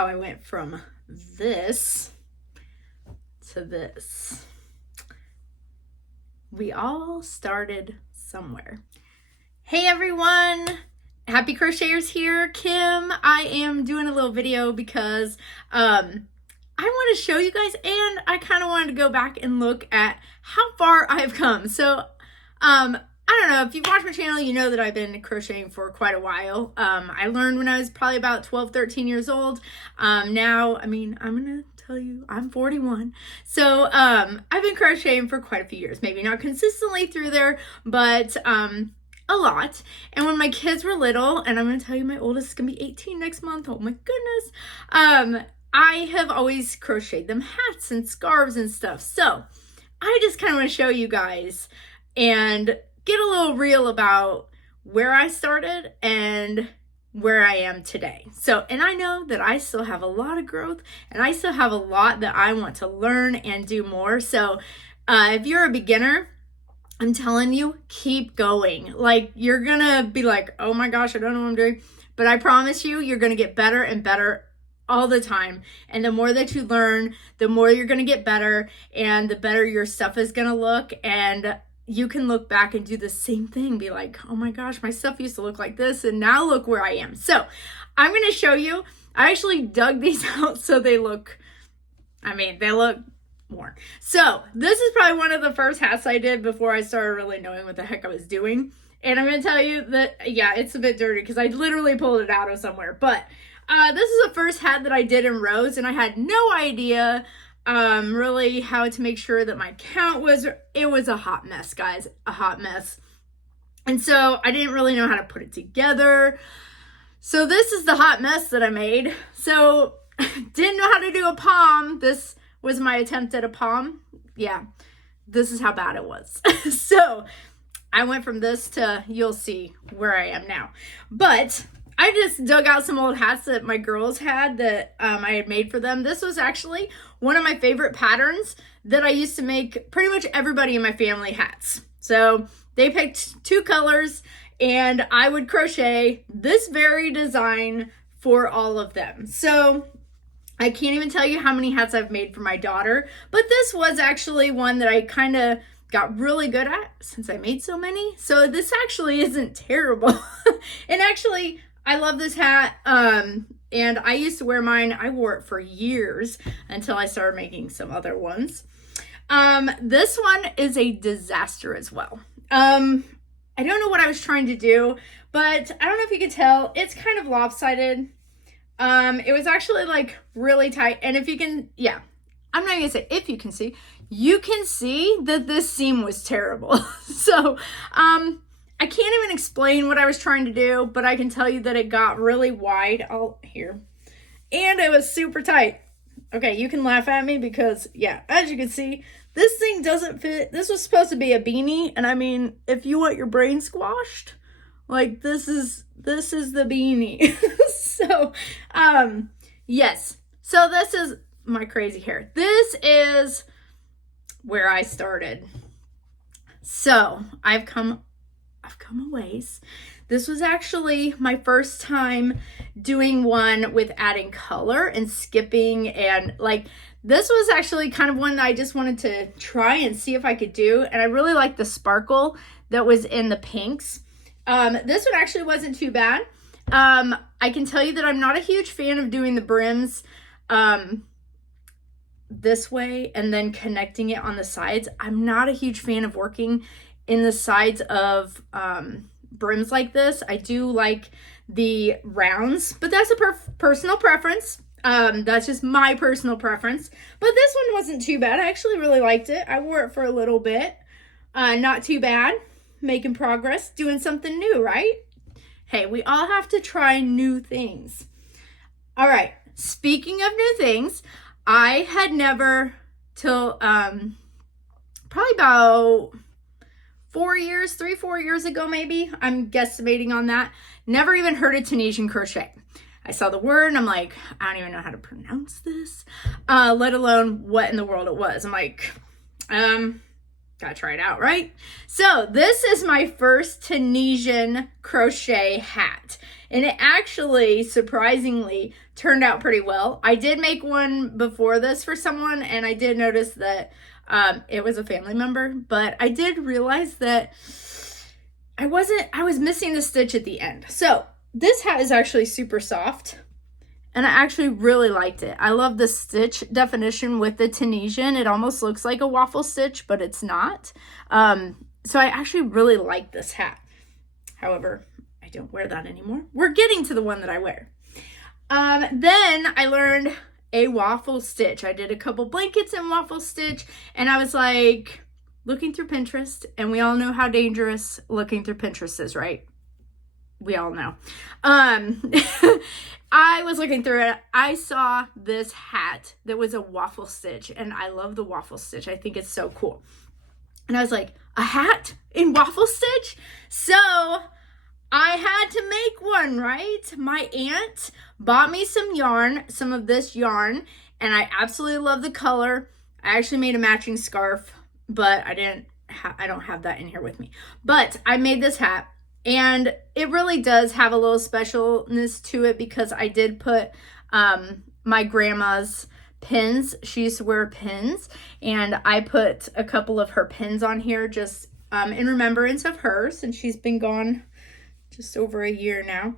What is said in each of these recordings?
how I went from this to this. We all started somewhere. Hey everyone, happy crocheters here, Kim. I am doing a little video because I want to show you guys, and I kind of wanted to go back and look at how far I've come. So I don't know, if you've watched my channel, you know that I've been crocheting for quite a while. I learned when I was probably about 12, 13 years old. Now, I mean, I'm going to tell you, I'm 41. So I've been crocheting for quite a few years. Maybe not consistently through there, but a lot. And when my kids were little, and I'm going to tell you my oldest is going to be 18 next month. Oh my goodness. I have always crocheted them hats and scarves and stuff. So I just kind of want to show you guys and get a little real about where I started and where I am today. So, and I know that I still have a lot of growth, and I still have a lot that I want to learn and do more. So if you're a beginner, I'm telling you, keep going. Like, you're gonna be like, oh my gosh, I don't know what I'm doing. But I promise you, you're gonna get better and better all the time. And the more that you learn, the more you're gonna get better, and the better your stuff is gonna look. And you can look back and do the same thing. Be like, oh my gosh, my stuff used to look like this, and now look where I am. So I'm gonna show you. I actually dug these out so they look, I mean, they look more. So this is probably one of the first hats I did before I started really knowing what the heck I was doing. And I'm going to tell you that, yeah, it's a bit dirty because I literally pulled it out of somewhere. But this is the first hat that I did in rows, and I had no idea really how to make sure that my count was, it was a hot mess, guys, a hot mess. And so I didn't really know how to put it together. So this is the hot mess that I made. So didn't know how to do a palm. This was my attempt at a palm. Yeah, this is how bad it was. So I went from this to, you'll see where I am now. But I just dug out some old hats that my girls had that I had made for them. This was actually one of my favorite patterns that I used to make pretty much everybody in my family hats. So they picked two colors, and I would crochet this very design for all of them. So I can't even tell you how many hats I've made for my daughter, but this was actually one that I kind of got really good at since I made so many. So this actually isn't terrible. And actually, I love this hat. And I used to wear mine. I wore it for years until I started making some other ones. This one is a disaster as well. I don't know what I was trying to do, but I don't know if you can tell, it's kind of lopsided. It was actually like really tight. And if you can, yeah, I'm not gonna say if you can see that this seam was terrible. So, I can't even explain what I was trying to do, but I can tell you that it got really wide. Here. And it was super tight. Okay, you can laugh at me because, yeah, as you can see, this thing doesn't fit. This was supposed to be a beanie. And I mean, if you want your brain squashed, like this is the beanie. So, yes. So this is my crazy hair. This is where I started. So I've come a ways. This was actually my first time doing one with adding color and skipping, and like this was actually kind of one that I just wanted to try and see if I could do. And I really liked the sparkle that was in the pinks. This one actually wasn't too bad. I can tell you that I'm not a huge fan of doing the brims this way and then connecting it on the sides. I'm not a huge fan of working in the sides of brims like this. I do like the rounds, but that's a personal preference. That's just my personal preference. But this one wasn't too bad. I actually really liked it. I wore it for a little bit. Not too bad. Making progress, doing something new, right? Hey, we all have to try new things. All right, speaking of new things, I had never till probably about 4 years, 3-4 years ago maybe, I'm guesstimating on that, never even heard of Tunisian crochet. I saw the word and I'm like, I don't even know how to pronounce this, let alone what in the world it was. I'm like, gotta try it out, right? So this is my first Tunisian crochet hat. And it actually, surprisingly, turned out pretty well. I did make one before this for someone, and I did notice that it was a family member, but I did realize that I was missing the stitch at the end. So this hat is actually super soft, and I actually really liked it. I love the stitch definition with the Tunisian. It almost looks like a waffle stitch, but it's not. So I actually really like this hat. However, I don't wear that anymore. We're getting to the one that I wear. Then I learned a waffle stitch. I did a couple blankets in waffle stitch, and I was like looking through Pinterest, and we all know how dangerous looking through Pinterest is, right? We all know. I was looking through it. I saw this hat that was a waffle stitch, and I love the waffle stitch. I think it's so cool. And I was like, a hat in waffle stitch? So I had to make one, right? My aunt bought me some yarn, some of this yarn, and I absolutely love the color. I actually made a matching scarf, but I don't have that in here with me. But I made this hat, and it really does have a little specialness to it because I did put my grandma's pins. She used to wear pins, and I put a couple of her pins on here just in remembrance of her, since she's been gone just over a year now.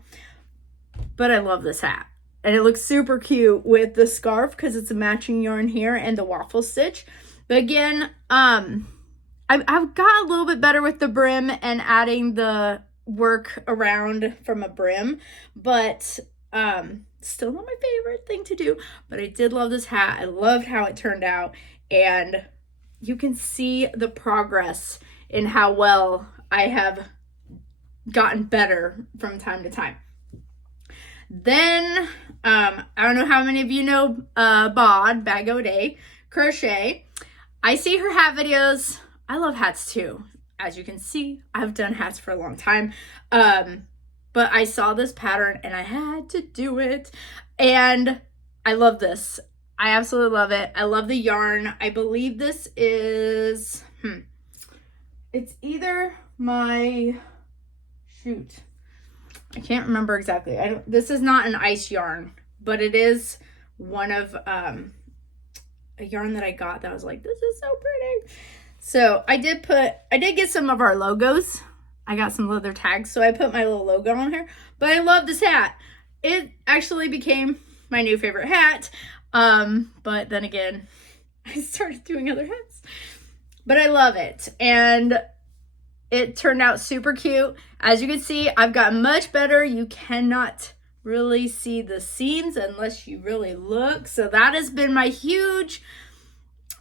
But I love this hat, and it looks super cute with the scarf because it's a matching yarn here and the waffle stitch. But again, I've got a little bit better with the brim and adding the work around from a brim, but still not my favorite thing to do. But I did love this hat. I loved how it turned out, and you can see the progress in how well I have gotten better from time to time. Then I don't know how many of you know Bag-O-Day Crochet. I see her hat videos. I love hats too. As you can see, I've done hats for a long time. But I saw this pattern and I had to do it. And I love this. I absolutely love it. I love the yarn. I believe this is, it's either my, shoot, I can't remember exactly. This is not an ice yarn, but it is one of a yarn that I got that I was like, this is so pretty. So I did get some of our logos. I got some leather tags, so I put my little logo on here. But I love this hat. It actually became my new favorite hat. But then again, I started doing other hats. But I love it. And it turned out super cute. As you can see, I've gotten much better. You cannot really see the seams unless you really look. So that has been my huge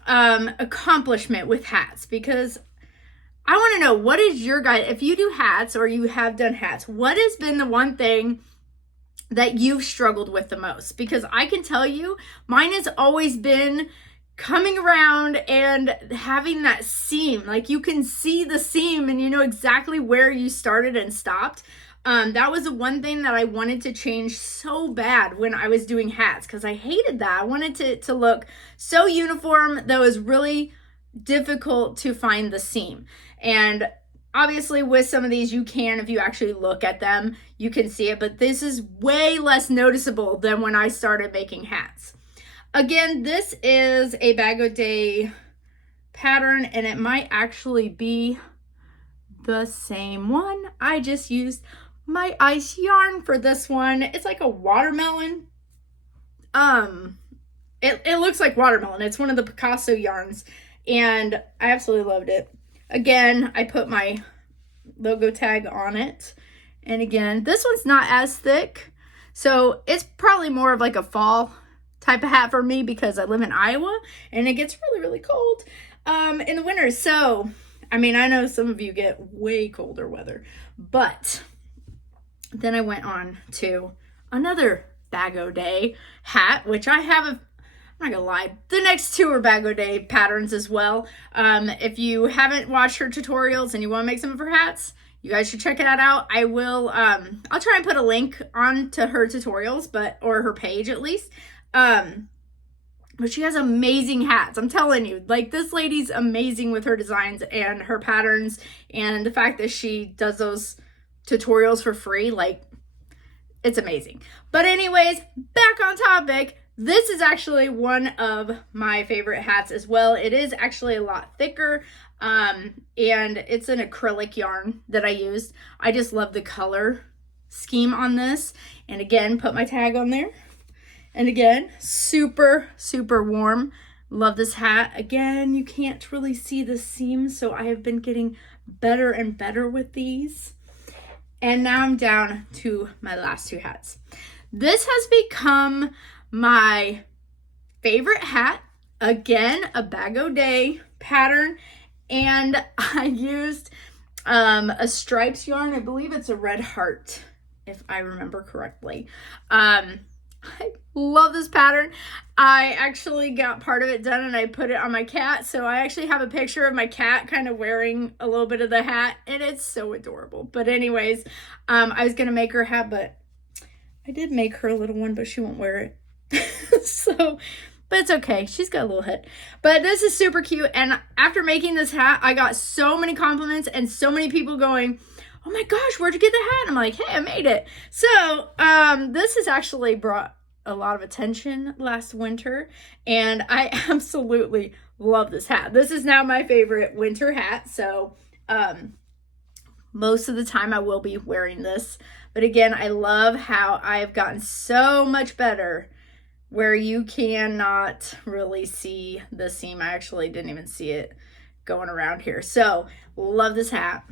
accomplishment with hats, because I want to know, what is your guys, if you do hats or you have done hats, what has been the one thing that you've struggled with the most? Because I can tell you, mine has always been coming around and having that seam. Like, you can see the seam and you know exactly where you started and stopped. That was the one thing that I wanted to change so bad when I was doing hats, because I hated that. I wanted it to look so uniform that it was really difficult to find the seam. And obviously with some of these you can, if you actually look at them, you can see it, but this is way less noticeable than when I started making hats. Again, this is a Bag-O-Day pattern, and it might actually be the same one. I just used my ice yarn for this one. It's like a watermelon. It looks like watermelon. It's one of the Picasso yarns, and I absolutely loved it. Again, I put my logo tag on it. And again, this one's not as thick, so it's probably more of like a fall type of hat for me, because I live in Iowa and it gets really, really cold in the winter. So, I mean, I know some of you get way colder weather, but then I went on to another Bag-O-Day hat, which I have I'm not gonna lie, the next two are Bag-O-Day patterns as well. If you haven't watched her tutorials and you want to make some of her hats, you guys should check that out. I will, I'll try and put a link on to her tutorials, or her page at least. But she has amazing hats. I'm telling you, like, this lady's amazing with her designs and her patterns, and the fact that she does those tutorials for free, like, It's amazing. But anyways, back on topic. This is actually one of my favorite hats as well. It is actually a lot thicker, and it's an acrylic yarn that I used. I just love the color scheme on this. And again, put my tag on there. And again, super, super warm. Love this hat. Again, you can't really see the seams, so I have been getting better and better with these. And now I'm down to my last two hats. This has become my favorite hat. Again, a Bag-O-Day pattern. And I used a stripes yarn. I believe it's a red heart, if I remember correctly. I love this pattern. I actually got part of it done and I put it on my cat. So I actually have a picture of my cat kind of wearing a little bit of the hat, and it's so adorable. But anyways, I was going to make her a hat, but I did make her a little one, but she won't wear it. But it's okay. She's got a little head. But this is super cute. And after making this hat, I got so many compliments and so many people going, oh my gosh, where'd you get the hat? I'm like, hey, I made it. So this has actually brought a lot of attention last winter, and I absolutely love this hat. This is now my favorite winter hat. So most of the time I will be wearing this. But again, I love how I've gotten so much better where you cannot really see the seam. I actually didn't even see it going around here. So love this hat.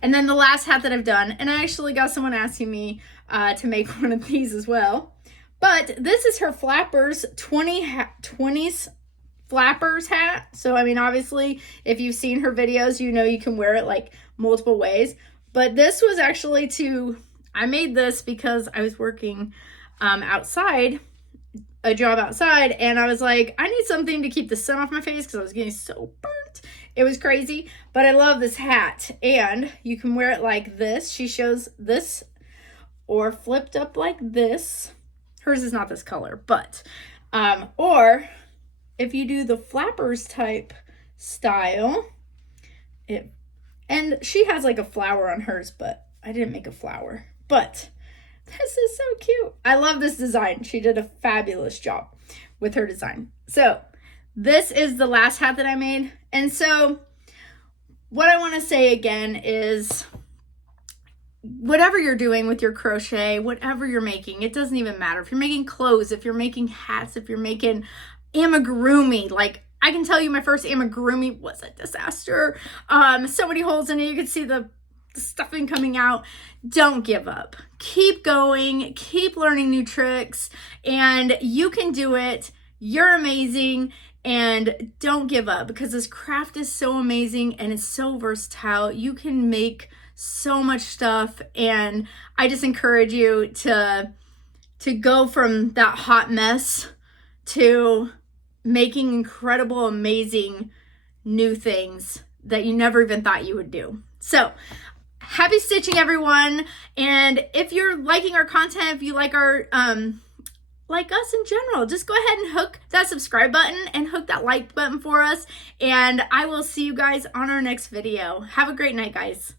And then the last hat that I've done, and I actually got someone asking me to make one of these as well. But this is her Flappers 20s Flappers hat. So, I mean, obviously, if you've seen her videos, you know you can wear it like multiple ways. But this was actually I made this because I was working outside, a job outside, and I was like, I need something to keep the sun off my face because I was getting so burnt. It was crazy, but I love this hat, and you can wear it like this. She shows this, or flipped up like this. Hers is not this color, but, or if you do the Flappers type style, and she has like a flower on hers, but I didn't make a flower, but this is so cute. I love this design. She did a fabulous job with her design. So this is the last hat that I made. And so what I want to say again is whatever you're doing with your crochet, whatever you're making, it doesn't even matter. If you're making clothes, if you're making hats, if you're making amigurumi, like I can tell you my first amigurumi was a disaster. So many holes in it. You could see the stuffing coming out. Don't give up. Keep going. Keep learning new tricks, and you can do it. You're amazing, and don't give up because this craft is so amazing and it's so versatile. You can make so much stuff, and I just encourage you to go from that hot mess to making incredible, amazing new things that you never even thought you would do. So happy stitching, everyone. And if you're liking our content, if you like our like us in general, just go ahead and hook that subscribe button and hook that like button for us, and I will see you guys on our next video. Have a great night, guys.